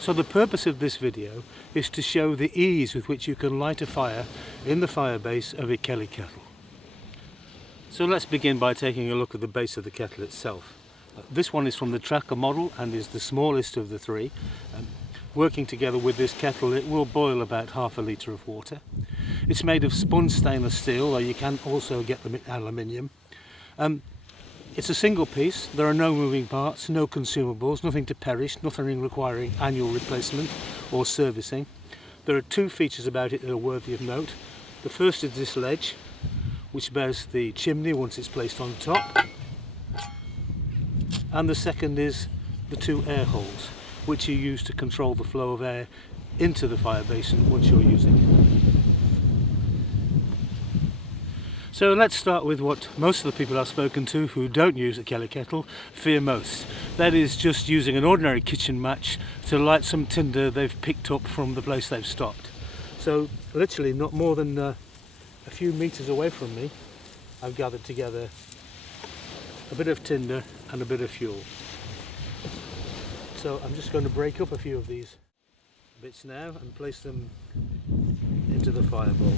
So the purpose of this video is to show the ease with which you can light a fire in the fire base of a Kelly Kettle. So let's begin by taking a look at the base of the kettle itself. This one is from the tracker model and is the smallest of the three. Working together with this kettle, it will boil about half a litre of water. It's made of spun stainless steel, though you can also get them in aluminium. It's a single piece. There are no moving parts, no consumables, nothing to perish, nothing requiring annual replacement or servicing. There are two features about it that are worthy of note. The first is this ledge, which bears the chimney once it's placed on top. And the second is the two air holes, which you use to control the flow of air into the fire basin once you're using it. So let's start with what most of the people I've spoken to who don't use a Kelly Kettle fear most. That is just using an ordinary kitchen match to light some tinder they've picked up from the place they've stopped. So literally not more than a few meters away from me, I've gathered together a bit of tinder and a bit of fuel. So I'm just going to break up a few of these bits now and place them into the fire bowl.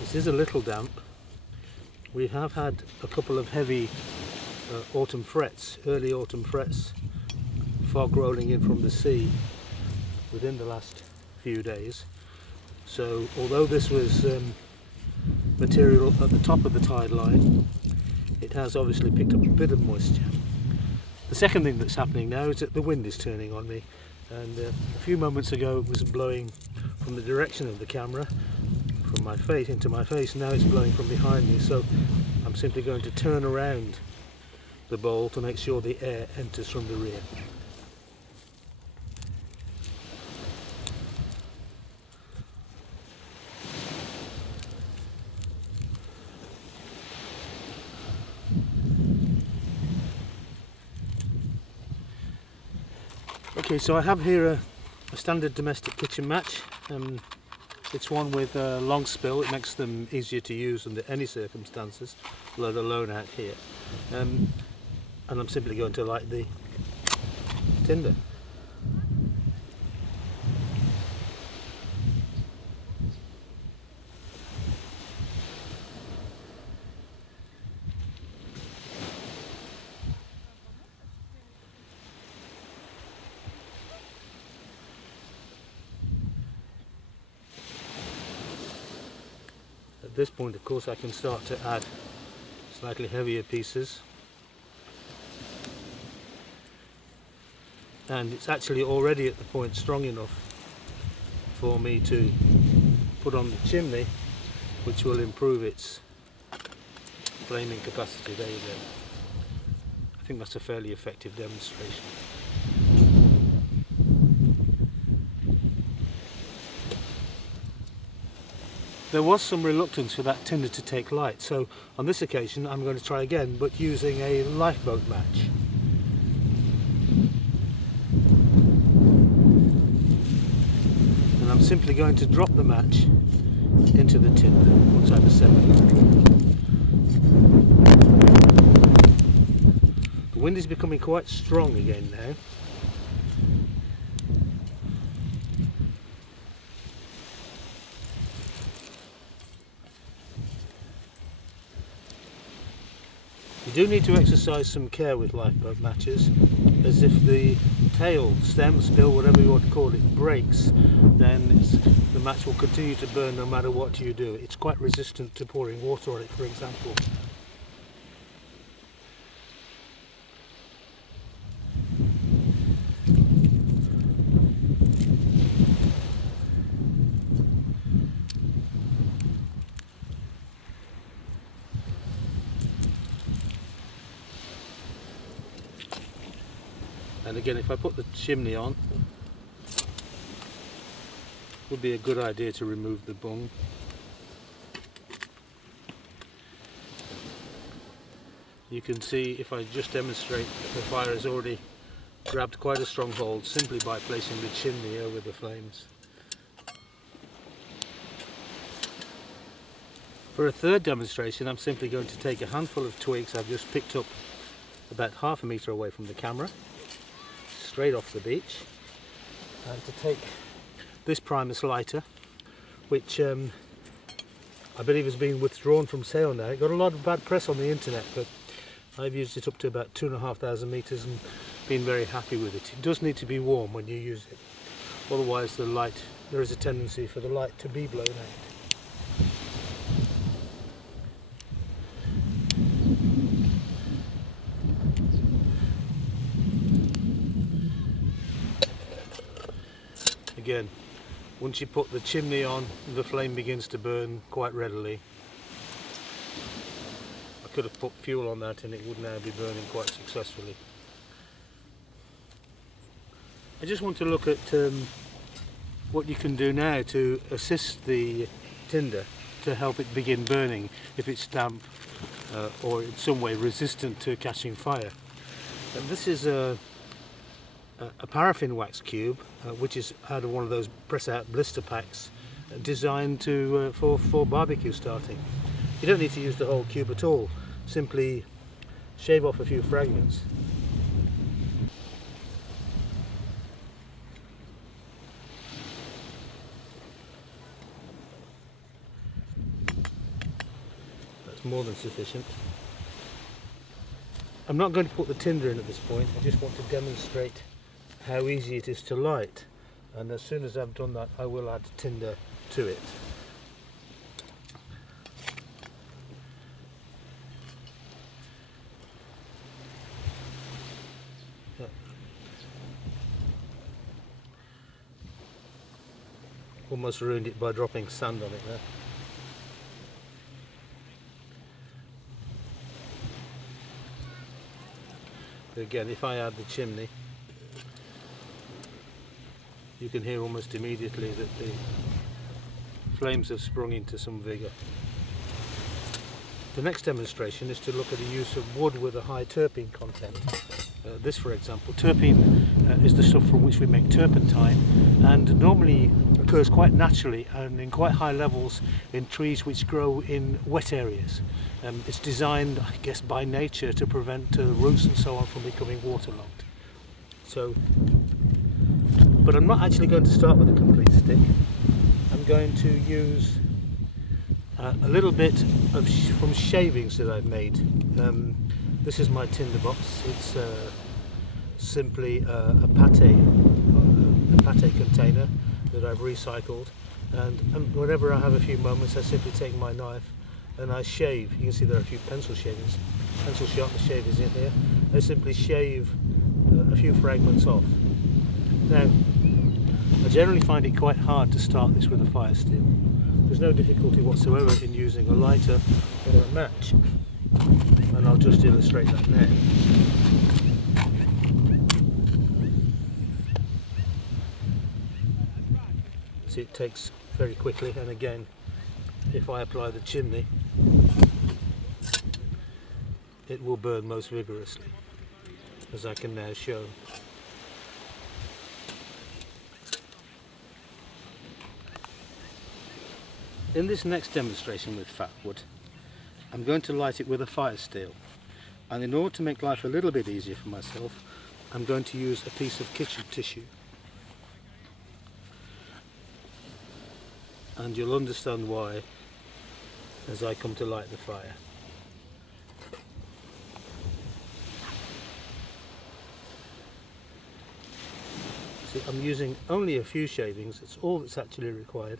This is a little damp. We have had a couple of heavy autumn frets, early autumn frets, fog rolling in from the sea within the last few days. So although this was material at the top of the tide line, it has obviously picked up a bit of moisture. The second thing that's happening now is that the wind is turning on me, and a few moments ago it was blowing from the direction of the camera, from my face into my face. Now it's blowing from behind me, so I'm simply going to turn around the bowl to make sure the air enters from the rear. Okay, so I have here a standard domestic kitchen match. It's one with a long spill. It makes them easier to use under any circumstances, let alone out here. And I'm simply going to light the tinder. At this point, of course, I can start to add slightly heavier pieces, and it's actually already at the point strong enough for me to put on the chimney, which will improve its flaming capacity. There you go. I think that's a fairly effective demonstration. There was some reluctance for that tinder to take light, so on this occasion I'm going to try again, but using a lifeboat match. And I'm simply going to drop the match into the tinder once I've assembled it. The wind is becoming quite strong again now. You do need to exercise some care with lifeboat matches, as if the tail, stem, spill, whatever you want to call it, breaks, then the match will continue to burn no matter what you do. It's quite resistant to pouring water on it, for example. And again, if I put the chimney on, it would be a good idea to remove the bung. You can see, if I just demonstrate, that the fire has already grabbed quite a strong hold simply by placing the chimney over the flames. For a third demonstration, I'm simply going to take a handful of twigs I've just picked up about half a metre away from the camera, straight off the beach, and to take this Primus lighter, which I believe has been withdrawn from sale now. It got a lot of bad press on the internet, but I've used it up to about 2,500 metres and been very happy with it. It does need to be warm when you use it, otherwise there is a tendency for the light to be blown out. Again, once you put the chimney on, the flame begins to burn quite readily. I could have put fuel on that and it would now be burning quite successfully. I just want to look at what you can do now to assist the tinder to help it begin burning if it's damp or in some way resistant to catching fire. And this is a paraffin wax cube, which is out of one of those press out blister packs designed for barbecue starting. You don't need to use the whole cube at all, simply shave off a few fragments. That's more than sufficient. I'm not going to put the tinder in at this point, I just want to demonstrate how easy it is to light, and as soon as I've done that I will add tinder to it. Almost ruined it by dropping sand on it there. Again, if I add the chimney, you can hear almost immediately that the flames have sprung into some vigour. The next demonstration is to look at the use of wood with a high terpene content. This, for example, terpene is the stuff from which we make turpentine, and normally occurs quite naturally and in quite high levels in trees which grow in wet areas. It's designed, I guess, by nature to prevent roots and so on from becoming waterlogged. But I'm not actually going to start with a complete stick. I'm going to use a little bit from shavings that I've made. This is my tinder box. It's simply a pate container that I've recycled, and whenever I have a few moments I simply take my knife and I shave. You can see there are a few pencil sharpener shavings in here. I simply shave a few fragments off. Now, I generally find it quite hard to start this with a fire steel. There's no difficulty whatsoever in using a lighter or a match, and I'll just illustrate that now. See, it takes very quickly, and again, if I apply the chimney, it will burn most vigorously, as I can now show. In this next demonstration with fat wood, I'm going to light it with a fire steel, and in order to make life a little bit easier for myself, I'm going to use a piece of kitchen tissue. And you'll understand why as I come to light the fire. See, I'm using only a few shavings, it's all that's actually required.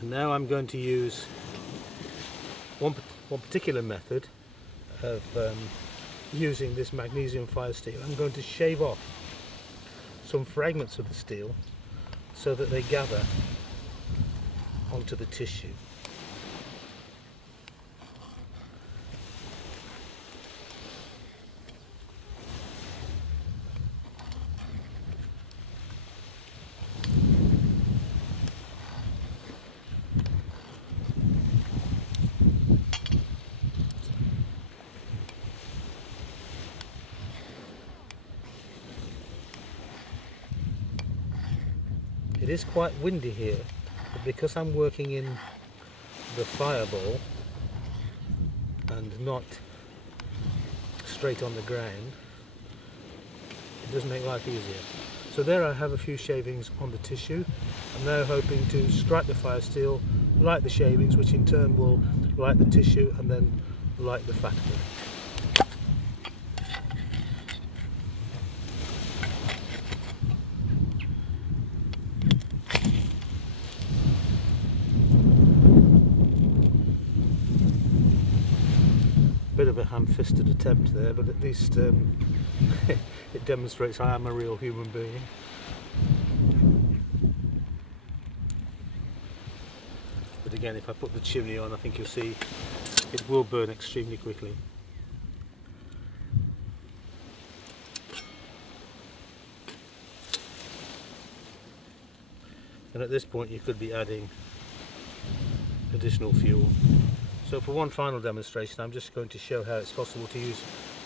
And now I'm going to use one particular method of using this magnesium fire steel. I'm going to shave off some fragments of the steel so that they gather onto the tissue. It is quite windy here, but because I'm working in the fireball and not straight on the ground, it does make life easier. So there I have a few shavings on the tissue. I'm now hoping to strike the fire steel, light the shavings, which in turn will light the tissue and then light the fat wood. Bit of a ham-fisted attempt there, but at least it demonstrates I am a real human being. But again, if I put the chimney on, I think you'll see it will burn extremely quickly. And at this point you could be adding additional fuel. So for one final demonstration, I'm just going to show how it's possible to use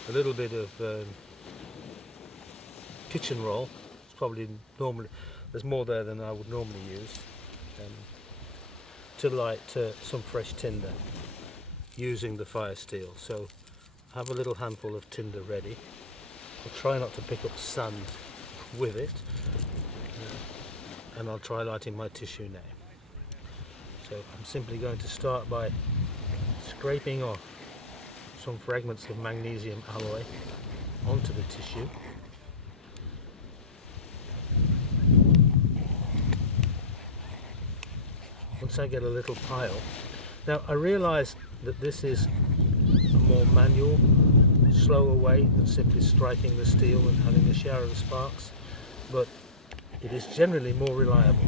a little bit of kitchen roll. It's probably normally, there's more there than I would normally use, to light some fresh tinder using the fire steel. So I have a little handful of tinder ready. I'll try not to pick up sand with it, and I'll try lighting my tissue now. So I'm simply going to start by scraping off some fragments of magnesium alloy onto the tissue. Once I get a little pile. Now I realise that this is a more manual, slower way than simply striking the steel and having a shower of sparks, but it is generally more reliable.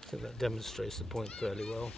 I think that demonstrates the point fairly well.